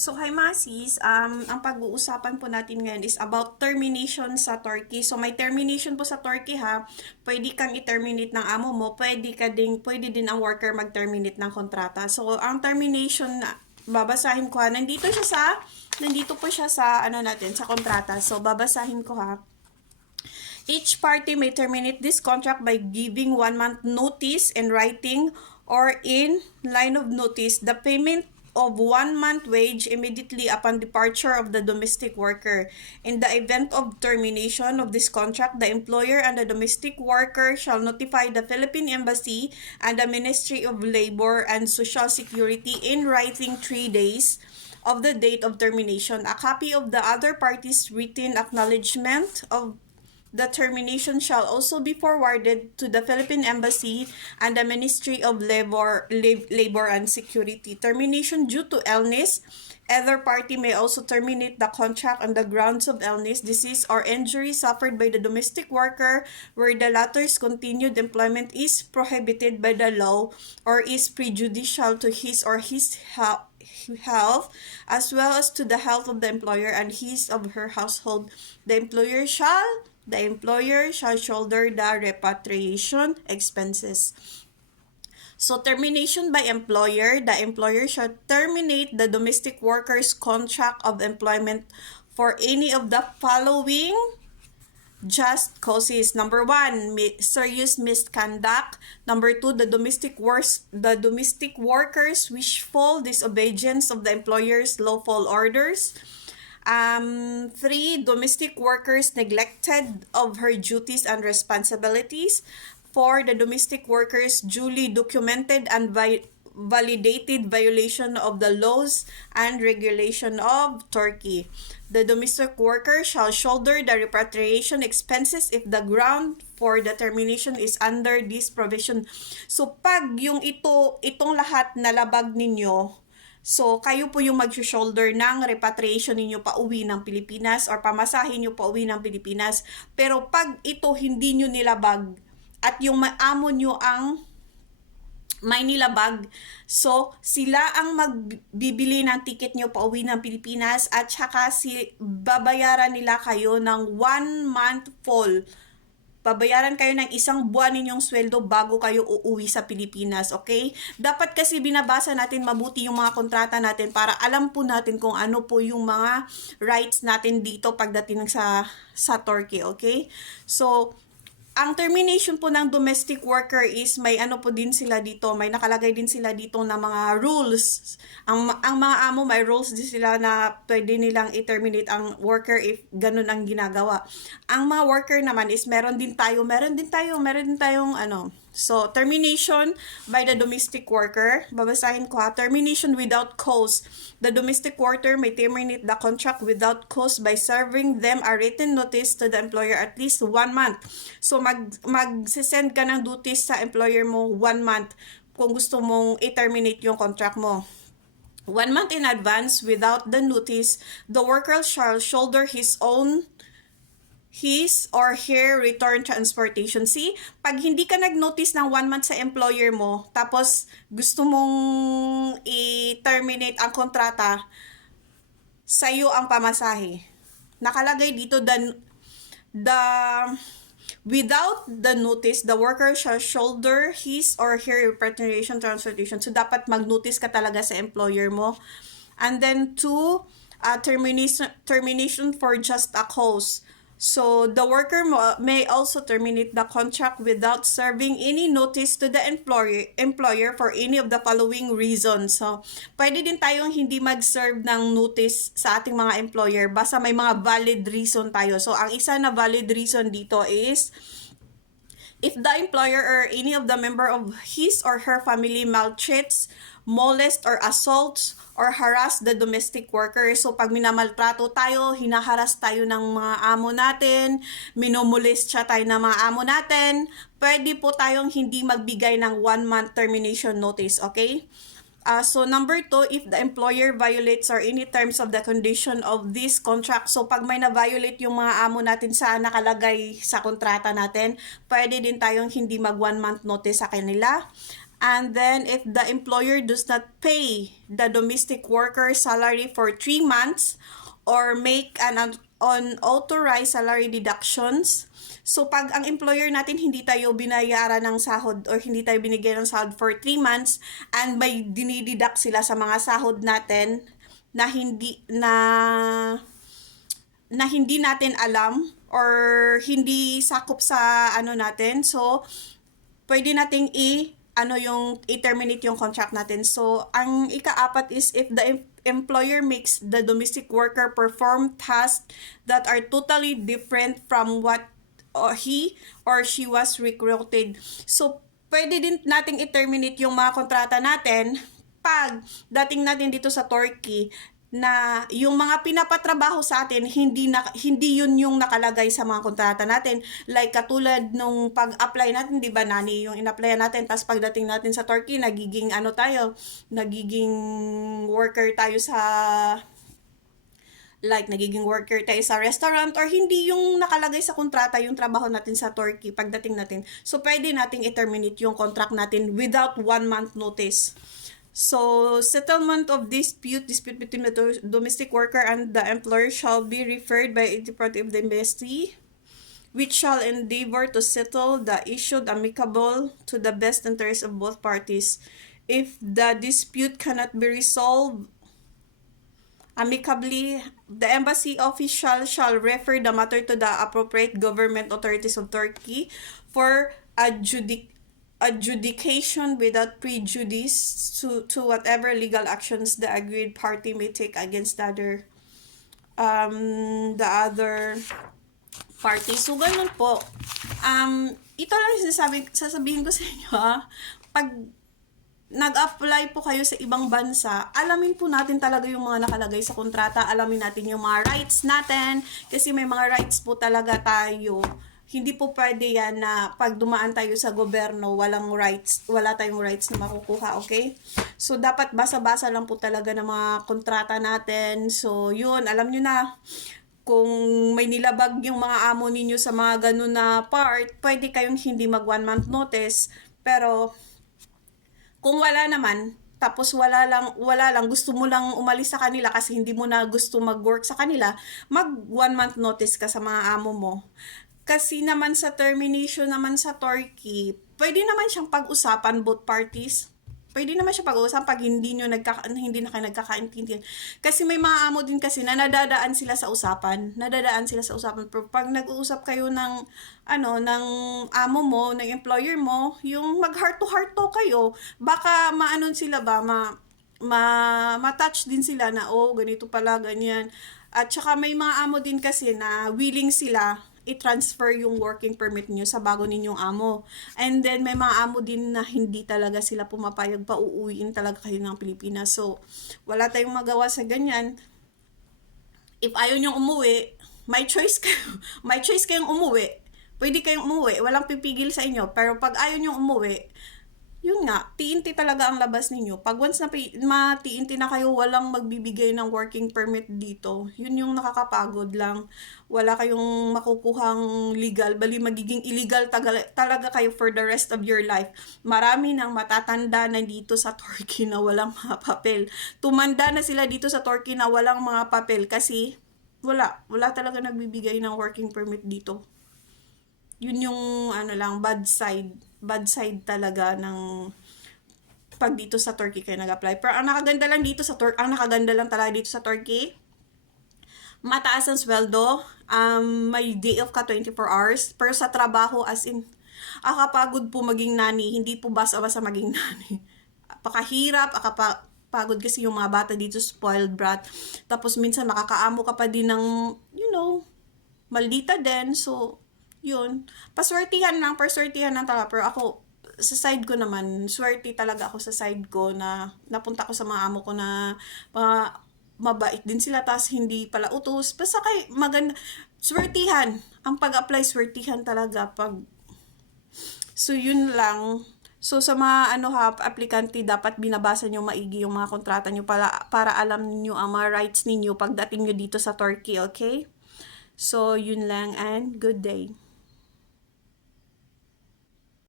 So, hi mga sis, ang pag-uusapan po natin ngayon is about termination sa Turkey. So, may termination po sa Turkey ha. Pwede kang i-terminate ng amo mo, pwede din ang worker mag-terminate ng kontrata. So, ang termination na babasahin ko ha. Nandito po siya sa sa kontrata. So, babasahin ko ha. Each party may terminate this contract by giving 1 month notice in writing or in line of notice the payment of 1 month wage immediately upon departure of the domestic worker. In the event of termination of this contract, the employer and the domestic worker shall notify the Philippine Embassy and the Ministry of Labor and Social Security in writing 3 days of the date of termination. A copy of the other party's written acknowledgement of the termination shall also be forwarded to the Philippine Embassy and the Ministry of Labor and Security. Termination due to illness. Either party may also terminate the contract on the grounds of illness, disease, or injury suffered by the domestic worker where the latter's continued employment is prohibited by the law or is prejudicial to his or his health as well as to the health of the employer and his of her household. The employer shall shoulder the repatriation expenses. So, termination by employer. The employer shall terminate the domestic worker's contract of employment for any of the following just causes. Number 1, serious misconduct. Number 2, the domestic workers' wishful disobedience of the employer's lawful orders. 3, domestic workers neglected of her duties and responsibilities. 4, the domestic workers duly documented and validated violation of the laws and regulation of Turkey. The domestic worker shall shoulder the repatriation expenses if the ground for the termination is under this provision. So, pag itong lahat nalabag ninyo, so, kayo po yung mag-shoulder ng repatriation ninyo pa uwi ng Pilipinas or pamasahin nyo pa uwi ng Pilipinas. Pero pag ito hindi nyo nilabag at yung amo nyo ang may nilabag, so sila ang magbibili ng ticket nyo pa uwi ng Pilipinas at saka babayaran nila kayo ng 1 month full. Babayaran kayo ng 1 buwan ninyong sweldo bago kayo uuwi sa Pilipinas, okay? Dapat kasi binabasa natin mabuti yung mga kontrata natin para alam po natin kung ano po yung mga rights natin dito pagdating sa Turkey, okay? So, ang termination po ng domestic worker is may po din sila dito, may nakalagay din sila dito na mga rules. Ang mga amo may rules din sila na pwede nilang i-terminate ang worker if ganun ang ginagawa. Ang mga worker naman is meron din tayong So, termination by the domestic worker. Babasahin ko ha. Termination without cause. The domestic worker may terminate the contract without cause by serving them a written notice to the employer at least 1 month. So, mag-send ka ng notice sa employer mo 1 month kung gusto mong i-terminate yung contract mo. 1 month in advance without the notice, the worker shall shoulder his or her return transportation. See, pag hindi ka nag-notice ng 1 month sa employer mo, tapos gusto mong i-terminate ang kontrata, sa'yo ang pamasahe. Nakalagay dito, without the notice, the worker shall shoulder his or her repatriation transportation. So, dapat mag-notice ka talaga sa employer mo. And then, 2, termination for just a cause. So, the worker may also terminate the contract without serving any notice to the employer for any of the following reasons. So, pwede din tayong hindi mag-serve ng notice sa ating mga employer basta may mga valid reason tayo. So, ang isa na valid reason dito is if the employer or any of the member of his or her family maltreats, molest or assaults or harass the domestic worker. So, pag minamaltrato tayo, hinaharas tayo ng mga amo natin, minumulest siya tayo ng mga amo natin, pwede po tayong hindi magbigay ng 1 month termination notice, okay? So, number 2, if the employer violates or any terms of the condition of this contract. So, pag may na-violate yung mga amo natin sa nakalagay sa kontrata natin, pwede din tayong hindi mag 1 month notice sa kanila. And then, if the employer does not pay the domestic worker salary for 3 months or make an unauthorized salary deductions. So, pag ang employer natin hindi tayo binayaran ng sahod or hindi tayo binigyan ng sahod for 3 months and may dinideduct sila sa mga sahod natin na hindi natin alam or hindi sakop sa ano natin. So, pwede nating i-terminate yung contract natin. So, ang ika-apat is if the employer makes the domestic worker perform tasks that are totally different from what he or she was recruited. So, pwede din nating i-terminate yung mga kontrata natin pag dating natin dito sa Turkey na yung mga pinapatrabaho sa atin hindi yun yung nakalagay sa mga kontrata natin, like katulad nung pag-apply natin, 'di ba, Nani, yung in-apply natin tapos pagdating natin sa Turkey nagiging worker tayo sa restaurant or hindi yung nakalagay sa kontrata yung trabaho natin sa Turkey pagdating natin. So pwede nating i-terminate yung contract natin without 1 month notice. So, settlement of dispute between the domestic worker and the employer shall be referred by a Department of the Embassy, which shall endeavor to settle the issue amicable to the best interest of both parties. If the dispute cannot be resolved amicably, the embassy official shall refer the matter to the appropriate government authorities of Turkey for adjudication without prejudice to whatever legal actions the agreed party may take against the other party. So, ganun po. Ito lang sasabihin ko sa inyo, ha? Pag nag-apply po kayo sa ibang bansa, alamin po natin talaga yung mga nakalagay sa kontrata, alamin natin yung mga rights natin, kasi may mga rights po talaga tayo. Hindi po pwede yan na pag dumaan tayo sa gobyerno, wala tayong rights na makukuha, okay? So, dapat basa-basa lang po talaga ng mga kontrata natin. So, yun, alam nyo na, kung may nilabag yung mga amo ninyo sa mga ganun na part, pwede kayong hindi mag 1 month notice. Pero, kung wala naman, tapos wala lang, gusto mo lang umalis sa kanila kasi hindi mo na gusto mag-work sa kanila, mag 1 month notice ka sa mga amo mo. Kasi naman sa termination naman sa Turkey, pwede naman siyang pag-usapan both parties. Pwede naman siya pag-usapan pag hindi na kayo nagkakaintindihan. Kasi may mga amo din kasi na nadadaan sila sa usapan. Pero pag nag-uusap kayo ng amo mo, ng employer mo, yung mag-heart to heart to kayo, baka ma-touch din sila na, oh, ganito pala, ganyan. At saka may mga amo din kasi na willing sila i-transfer yung working permit niyo sa bago ninyong amo. And then, may mga amo din na hindi talaga sila pumapayag pa, uuwiin talaga kayo ng Pilipinas. So, wala tayong magawa sa ganyan. If ayaw niyong umuwi, may choice kayong umuwi. Pwede kayong umuwi. Walang pipigil sa inyo. Pero pag ayaw niyong umuwi, yun nga, TNT talaga ang labas ninyo. Pag once na ma-TNT na kayo, walang magbibigay ng working permit dito. Yun yung nakakapagod lang. Wala kayong makukuhang legal, bali magiging illegal talaga kayo for the rest of your life. Marami nang matatanda na dito sa Turkey na walang mga papel. Tumanda na sila dito sa Turkey na walang mga papel kasi wala talaga nagbibigay ng working permit dito. Yun yung bad side talaga ng pag dito sa Turkey kayo nag-apply. Pero ang nakaganda lang talaga dito sa Turkey, mataas ang sweldo, may day off ka 24 hours, pero sa trabaho as in, akapagod po maging nani, hindi po basta-basta maging nani. Pakahirap, pagod kasi yung mga bata dito, spoiled brat. Tapos minsan makakaamo ka pa din ng, maldita din. So, yun. Paswertihan lang talaga. Pero ako, sa side ko naman, swerte talaga ako sa side ko na napunta ko sa mga amo ko na mabait din sila, tas hindi pala utos. Basta maganda. Swertihan. Ang pag-apply, swertihan talaga. So, yun lang. So, sa mga aplikante, dapat binabasa nyo maigi yung mga kontrata nyo para alam niyo ang mga rights ninyo pagdating nyo dito sa Turkey, okay? So, yun lang and good day.